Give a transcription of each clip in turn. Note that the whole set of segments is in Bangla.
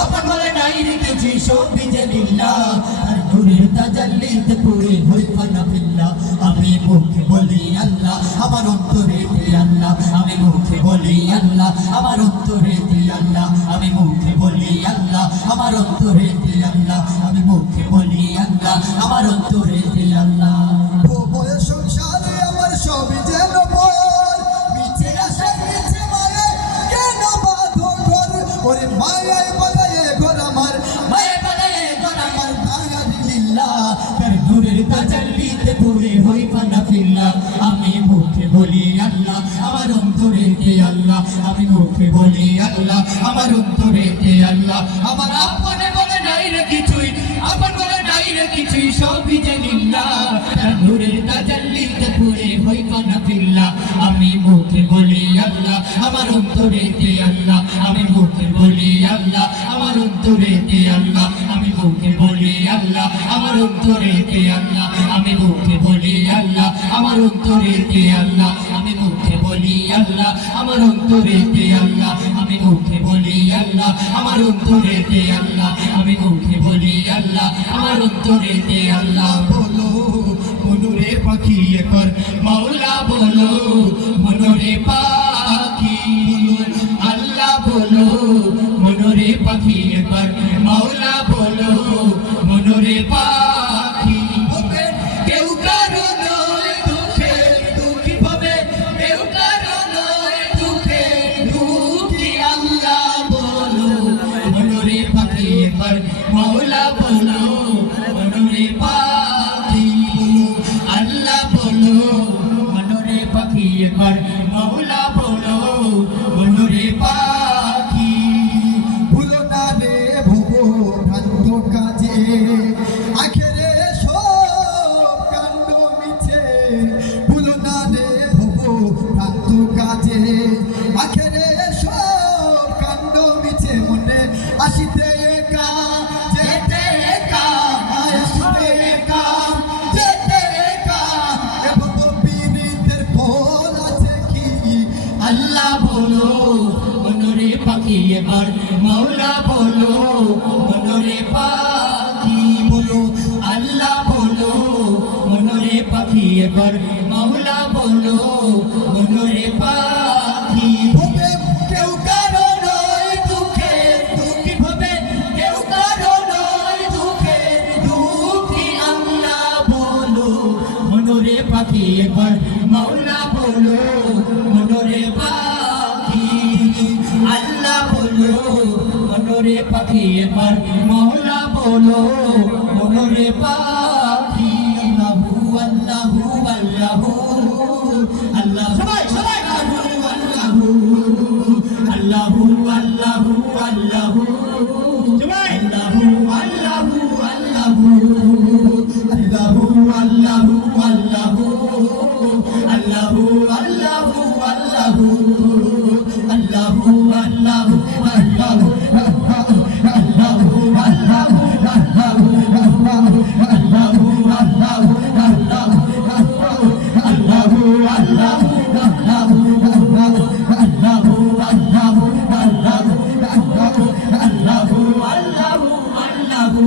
আপন বলে নাই রেখেছি সবই যে লিল্লাহ আর নূরের তাজাল্লিতে পুরে হই ফানা ফিল্লাহ আমি মুখে বলি আল্লাহ আমার অন্তরে আল্লাহ আমি মুখে বলি আল্লাহ আমার অন্তরে আল্লাহ আমি মুখে বলি আল্লাহ আমার অন্তরে আল্লাহ আমি মুখে বলি আল্লাহ আমার অন্তরে আল্লাহ ও বয়স সংসারে আমার সবই যেন পর মিছে আশা মিছে মায়ে কেন বাঁধো ঘর ওরে মায়ায় বাঁধায়ে ঘর আমার মায়ে বানায়ে ঘর আমার মায়া লিল্লাহ তার নূরের তাজাল্লিতে পুরে হই ফানা ফিল্লাহ আমি মুখে বলি আল্লাহ আমার অন্তরে আল্লাহ আমি মুখে বলি আল্লাহ আমার অন্তরে আল্লাহ আমার আপনে বলে নাই রে কিছুই আপন বলে নাই রে কিছুই সবই যে লিল্লাহ তার নূরের তাজাল্লিতে পুরে হই ফানা ফিল্লাহ আমি মুখে বলি আল্লাহ আমার অন্তরে আল্লাহ আমি মুখে বলি আল্লাহ আমার অন্তরে আল্লাহ আমি মুখে বলি আল্লাহ আমার অন্তরে আল্লাহ আমি মুখে বলি আল্লাহ আমার অন্তরে আল্লাহ আমি মুখে বলি আল্লাহ আমার অন্তরে আল্লাহ আমি মুখে বলি আল্লাহ আমার অন্তরে আল্লাহ আমি মুখে বলি আল্লাহ আমার অন্তরে আল্লাহ বলো মনুরে পাখি কর মাওলা বলো মনুরে পাখি আল্লাহ বলো মনুরে পাখি কর মাওলা বলো মনুরে পাখি কেউ কারো নয় দুঃখে দুঃখী হবে কেউ কারো নয় দুঃখে দুঃখী আল্লাহ বলো মনুরে পাখি কর মাওলা বলো মনুরে পাখি বলো আল্লাহ বলো মনুরে পাখি কর মাওলা বলো মনুরে পাখি ভুলো না রে ভুবো ভ্রান্ত কাজে আখেরে সব কাণ্ড মিছে ভুলো না রে ভুবো ভ্রান্ত কাজে আখেরে সব কাণ্ড মিছে মনে আসিতে একা যেতে একা আসিতে একা যেতে একা এবং পীড়িতের ফল আছে কি আল্লাহ বলো মনুরে পাখি এবার মাওলা বলো মনুরে পাখি বলো আল্লাহ বলো মনুরে পাখি এবার মাওলা বলো মনুরে পাখি হবে কেউ কারো নয় দুঃখে দুঃখী হবে কেউ কারো নয় দুঃখে দুঃখী আল্লাহ বলো মনুরে পাখি এবার মাওলা বলো মনুরে পাখি আল্লাহ বলো মনুরে পাখি এবার মাওলা বলো মনুরে পাখি আল্লাহু আল্লাহু আল্লাহু আল্লাহ সবাই সবাই আল্লাহু আল্লাহু আল্লাহু আল্লাহু সবাই আল্লাহু আল্লাহু আল্লাহু আল্লাহু আল্লাহু আল্লাহু আল্লাহু আল্লাহু আল্লাহু আল্লাহু আল্লাহু আল্লাহু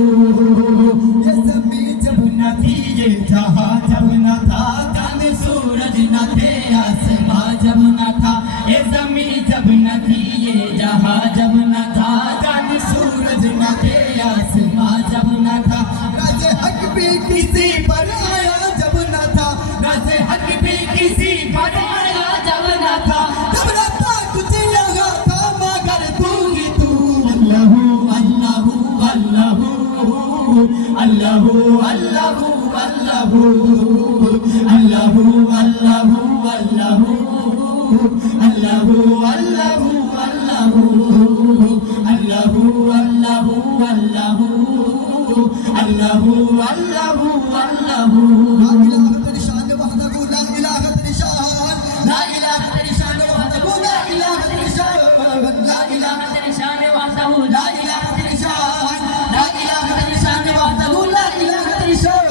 ये ज़मीं जब न थी ये जहां जब न था चांद सूरज न थे आसमां जब न था ये ज़मीं जब न थी ये जहां जब न था चांद सूरज न थे आसमां जब न था राज़े हक भी किसी पर आया जब न था राज़े हक भी किसी पर आया जब न था जब न था कुछ यहाँ था मगर तू ही तू अल्लाहू अल्लाहू अल्लाहू अल्लाहू अल्लाहू अल्लाहू अल्लाहू अल्लाहू अल्लाहू अल्लाहू अल्लाहू अल्लाहू अल्लाहू अल्लाहू अल्लाहू अल्लाहू अल्लाहू अल्लाहू لا إله तेरी शान वहदहू ला इलाहा तेरी शान ला इलाहा तेरी शान वहदहू ला इलाहा तेरी शान ला इलाहा तेरी शान वहदहू ला इलाहा तेरी शान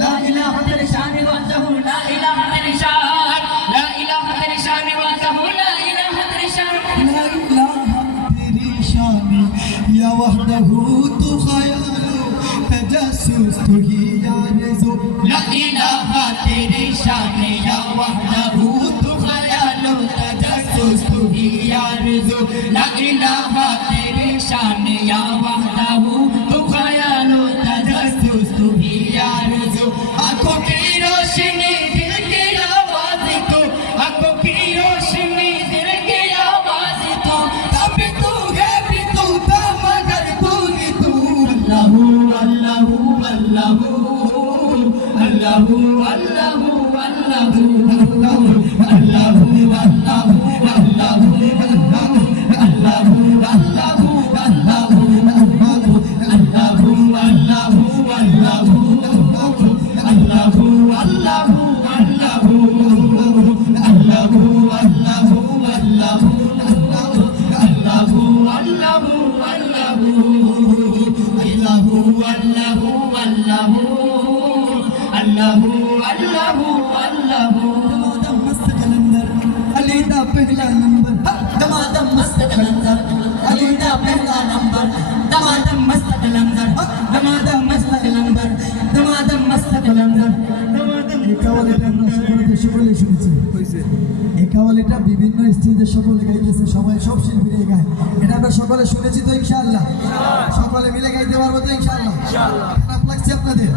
ला इलाहा तेरी शान वहदहू ला इलाहा तेरी शान ला इलाहा तेरी शान वहदहू ला इलाहा तेरी शान ला इलाहा तेरी शान या तजस्सुस तू ही आरज़ू ला इलाहा तेरी शान या वहदहू तू ख्याल तजस्सुस तू ही आरज़ू ला इलाहा तेरी शान या वहदहू तू ख्याल तजस्सुस तू ही आरज़ू आंखों की रोशनी दिल की आवाज़ तू आंखों की रोशनी दिल की आवाज़ तू तब तू है भी तू था मगर तू ही तू अल्लाहू अल्लाहू अल्लाहू अल्लाहू अल्लाहू अल्लाहू अल्लाहू अल्लाहू अल्लाहू अल्लाहू अल्लाहू अल्लाहू अल्लाहू अल्लाहू अल्लाहू अल्लाहू अल्लाहू पहला नंबर दमादम मस्त कलंदर अलीदा पहला नंबर दमादम मस्त कलंदर दमादम मस्त कलंदर दमादम मस्त कलंदर दमादम একাওয়ালিটা আমরা সকলে শুনেছি একাওয়ালিটা বিভিন্ন স্টেজে সকলে গাইতেছে সবাই সব শিল্পীরা গায় এটা আমরা সকলে শুনেছি তো ইনশাআল্লাহ সকলে মিলে গাইতে পারবো তো ইনশাআল্লাহ খারাপ লাগছে আপনাদের